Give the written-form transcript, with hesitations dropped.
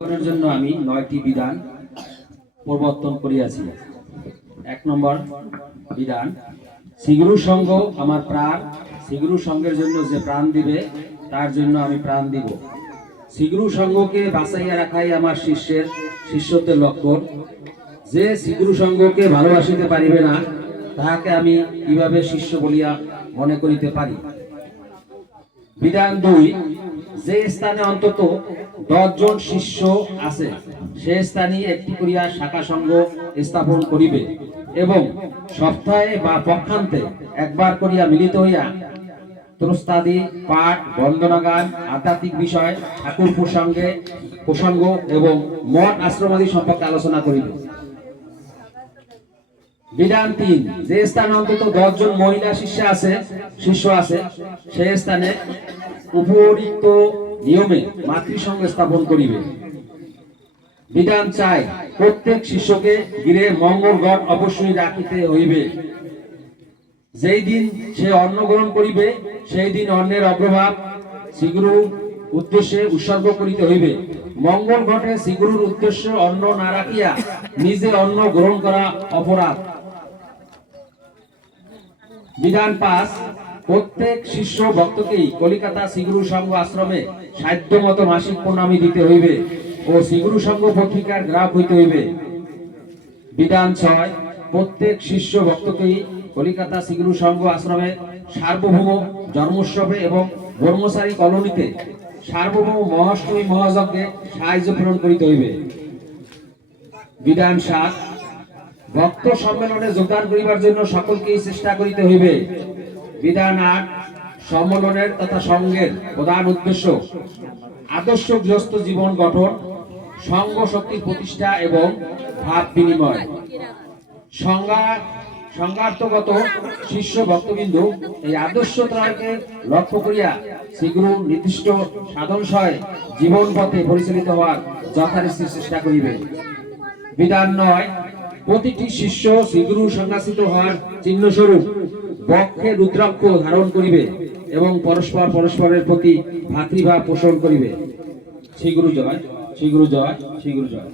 করার জন্য আমি 9টি বিধান প্রবর্তন করিয়াছি। 1 নম্বর বিধান, শ্রীগুরু সঙ্গ আমার প্রাণ, শ্রীগুরু সঙ্গের জন্য যে প্রাণ দিবে তার জন্য আমি প্রাণ দিব। শ্রীগুরু সঙ্গকে বাঁচাইয়া রাখাই আমার শিষ্যত্বের লক্ষণ। যে শ্রীগুরু সঙ্গকে ভালোবাসিতে পারিবে না তাহাকে আমি কিভাবে শিষ্য বলিয়া মনে করিতে পারি। বিধান 2, যে স্থানে অন্তত 10 জন শিষ্য আছে সে স্থানে একটি করিয়া শাখা সংঘ স্থাপন করিবে এবং সপ্তাহে বা পক্ষান্তে একবার করিয়া মিলিত হইয়া ত্রস্তাদি পাঠ, বন্দনা গান, আধ্যাত্মিক বিষয়, ঠাকুর প্রসঙ্গ এবং মঠ আশ্রমাদি সম্পর্কে আলোচনা করিবে। বিধান 3, যে স্থানে অন্তত 10 জন মহিলা শিষ্য আছে সেই স্থানে উপরিক্ত নিয়মে মাতৃসংঘ স্থাপন করিবে। বিধান 4, প্রত্যেক শিষ্যকে গৃহে মঙ্গল ঘট অবশ্যই রাখিতে হইবে। যেই দিন সে অন্ন গ্রহণ করিবে সেই দিন অন্নের অগ্রভাগ শ্রীগুরুর উদ্দেশ্যে উৎসর্গ করিতে হইবে। মঙ্গল ঘটে শ্রীগুরুর উদ্দেশ্যে অন্ন না রাখিয়া নিজে অন্ন গ্রহণ করা অপরাধ। বিধান 5, প্রত্যেক শিষ্য ভক্তকেই কলিকাতা শ্রীগুরু সংঘ আশ্রমে সাধ্যমতো মাসিক প্রণামী দিতে হইবে ও শ্রীগুরু সংঘ পত্রিকার গ্রাহক হইতে হইবে। বিধান 6, প্রত্যেক শিষ্য ভক্তকেই কলিকাতা শ্রীগুরু সংঘ আশ্রমে সার্বভৌম জন্মোৎসবে এবং ব্রহ্মচারী কলোনিতে সার্বভৌম মহাষ্টমী মহাযজ্ঞে সাহায্য প্রেরণ করিতে হইবে। বিধান 7, ভক্ত সম্মেলনে যোগদান করিবার জন্য সকলকেই চেষ্টা করিতে হইবে। বিধান 8, সম্মেলনের তথা সংঘের প্রধান উদ্দেশ্য আদর্শ গৃহস্থ জীবন গঠন, সংঘ শক্তির প্রতিষ্ঠা এবং ভাব বিনিময়। সংঘার্থগত শিষ্য ভক্তবিন্দু এই আদর্শ ত্রয়কে লক্ষ্য করিয়া শ্রীগুরু নির্দিষ্ট সাধন সহায় জীবন পথে পরিচালিত হওয়ার যথারীতি চেষ্টা করিবে। বিধান 9, প্রতিটি শিষ্য শ্রীগুরু সংঘাসিত হওয়ার চিহ্নস্বরূপ বক্ষে রুদ্রাক্ষ ধারণ করিবে এবং পরস্পরের প্রতি ভ্রাতৃভাব পোষণ করিবে। শ্রীগুরু জয়, শ্রীগুরু জয়, শ্রীগুরু জয়।